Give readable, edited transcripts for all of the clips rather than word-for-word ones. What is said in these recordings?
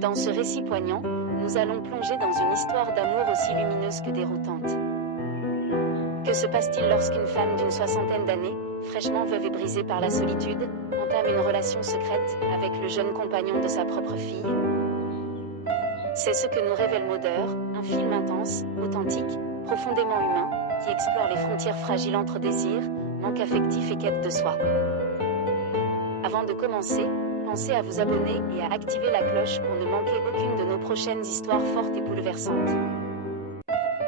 Dans ce récit poignant, nous allons plonger dans une histoire d'amour aussi lumineuse que déroutante. Que se passe-t-il lorsqu'une femme d'une soixantaine d'années, fraîchement veuve et brisée par la solitude, entame une relation secrète avec le jeune compagnon de sa propre fille? C'est ce que nous révèle Mother, un film intense, authentique, profondément humain, qui explore les frontières fragiles entre désir, manque affectif et quête de soi. Avant de commencer, pensez à vous abonner et à activer la cloche pour ne manquer aucune de nos prochaines histoires fortes et bouleversantes.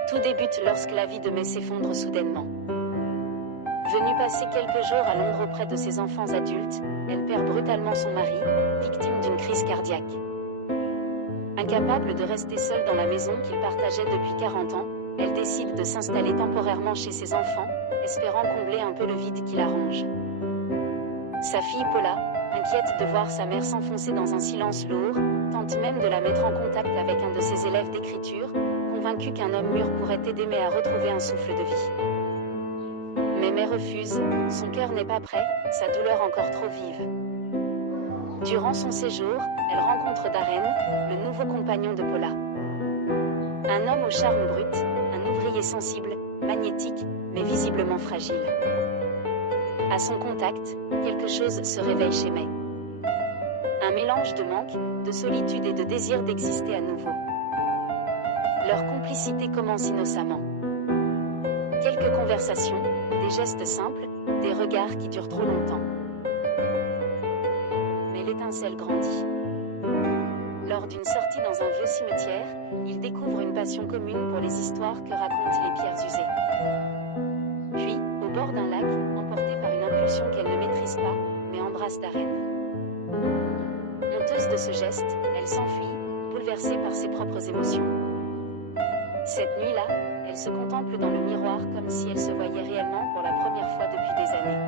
Tout débute lorsque la vie de May s'effondre soudainement. Venue passer quelques jours à Londres auprès de ses enfants adultes, elle perd brutalement son mari, victime d'une crise cardiaque. Incapable de rester seule dans la maison qu'il partageait depuis 40 ans, elle décide de s'installer temporairement chez ses enfants, espérant combler un peu le vide qui la ronge. Sa fille Paula, inquiète de voir sa mère s'enfoncer dans un silence lourd, tente même de la mettre en contact avec un de ses élèves d'écriture, convaincue qu'un homme mûr pourrait aider May à retrouver un souffle de vie. Mais May refuse, son cœur n'est pas prêt, sa douleur encore trop vive. Durant son séjour, elle rencontre Darren, le nouveau compagnon de Paula. Un homme au charme brut, un ouvrier sensible, magnétique, mais visiblement fragile. À son contact, quelque chose se réveille chez May. Un mélange de manque, de solitude et de désir d'exister à nouveau. Leur complicité commence innocemment. Quelques conversations, des gestes simples, des regards qui durent trop longtemps. Mais l'étincelle grandit. Lors d'une sortie dans un vieux cimetière, ils découvrent une passion commune pour les histoires que racontent les pierres usées. Puis, au bord d'un lac, emportée par une impulsion qu'elle ne maîtrise pas, May embrasse Darren. Honteuse de ce geste, elle s'enfuit, bouleversée par ses propres émotions. Cette nuit-là, elle se contemple dans le miroir comme si elle se voyait réellement pour la première fois depuis des années.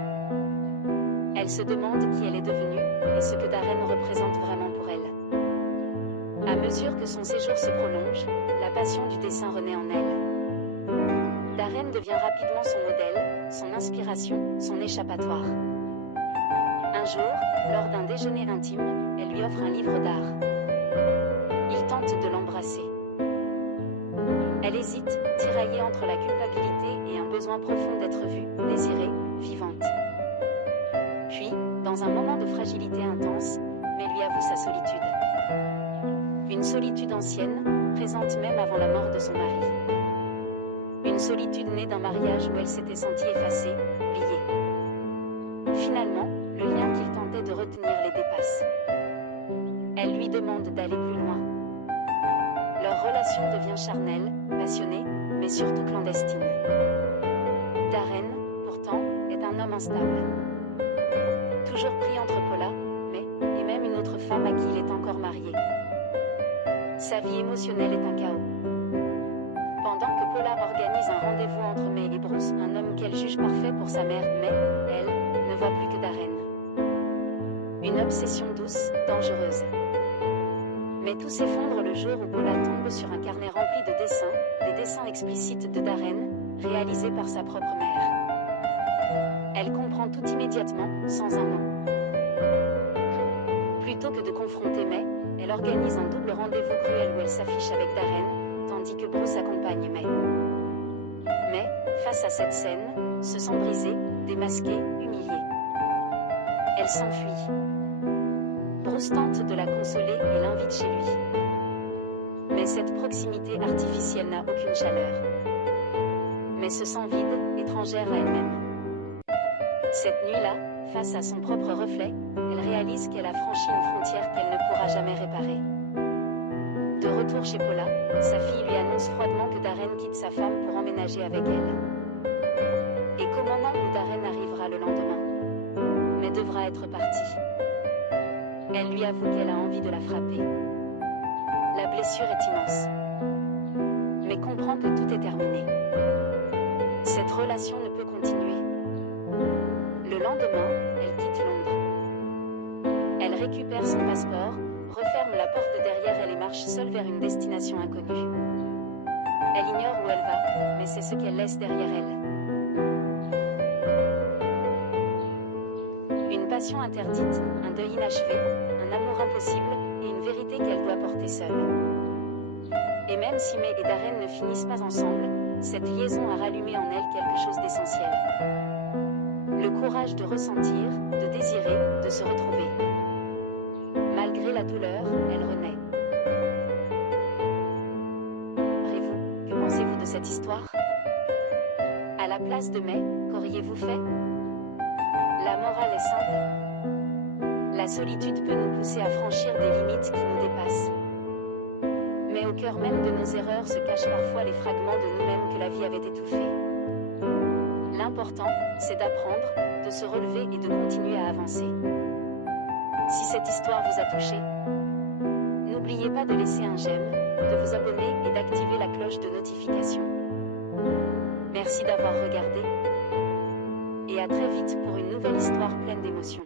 Elle se demande qui elle est devenue, et ce que Darren représente vraiment pour elle. À mesure que son séjour se prolonge, la passion du dessin renaît en elle. Darren devient rapidement son modèle, son inspiration, son échappatoire. Un jour, lors d'un déjeuner intime, elle lui offre un livre d'art. Il tente de l'embrasser. Elle hésite, tiraillée entre la culpabilité et un besoin profond d'être vue, désirée, vivante. Puis, dans un moment de fragilité intense, May lui avoue sa solitude. Une solitude ancienne, présente même avant la mort de son mari. Une solitude née d'un mariage où elle s'était sentie effacée, oubliée. Finalement, le lien qu'il tentait de retenir les dépasse. Elle lui demande d'aller plus loin. Leur relation devient charnelle, passionnée, mais surtout clandestine. Darren, pourtant, est un homme instable. Toujours pris entre Paula, May, et même une autre femme à qui il est encore marié. Sa vie émotionnelle est un chaos. Pendant que Paula organise un rendez-vous entre May et Bruce, un homme qu'elle juge parfait pour sa mère, May, elle, ne voit plus que Darren. Une obsession douce, dangereuse. Mais tout s'effondre le jour où Paula tombe sur un carnet rempli de dessins, des dessins explicites de Darren, réalisés par sa propre mère. Elle comprend tout immédiatement, sans un mot. Plutôt que de confronter May, elle organise un double rendez-vous cruel où elle s'affiche avec Darren, tandis que Bruce accompagne May. Mais, face à cette scène, se sent brisée, démasquée, humiliée. Elle s'enfuit. Bruce tente de la consoler et l'invite chez lui. Mais cette proximité artificielle n'a aucune chaleur. Mais se sent vide, étrangère à elle-même. Cette nuit-là, face à son propre reflet, elle réalise qu'elle a franchi une frontière qu'elle ne pourra jamais réparer. De retour chez Paula, sa fille lui annonce froidement que Darren quitte sa femme pour emménager avec elle. Et qu'au moment où Darren arrivera le lendemain, May devra être partie. Elle lui avoue qu'elle a envie de la frapper. La blessure est immense. Mais comprend que tout est terminé. Cette relation ne peut continuer. Le lendemain, elle quitte Londres. Elle récupère son passeport, referme la porte derrière elle et marche seule vers une destination inconnue. Elle ignore où elle va, mais c'est ce qu'elle laisse derrière elle. Une passion interdite, un deuil inachevé, un amour impossible et une vérité qu'elle doit porter sentez seul. Et même si May et Darren ne finissent pas ensemble, cette liaison a rallumé en elle quelque chose d'essentiel. Le courage de ressentir, de désirer, de se retrouver. Malgré la douleur, elle renaît. Vous, que pensez-vous de cette histoire? À la place de May, qu'auriez-vous fait? La morale est simple. La solitude peut nous pousser à franchir des limites qui nous dépassent. Mais au cœur même de nos erreurs se cachent parfois les fragments de nous-mêmes que la vie avait étouffés. L'important, c'est d'apprendre, de se relever et de continuer à avancer. Si cette histoire vous a touché, n'oubliez pas de laisser un j'aime, de vous abonner et d'activer la cloche de notification. Merci d'avoir regardé. Et à très vite pour une nouvelle histoire pleine d'émotions.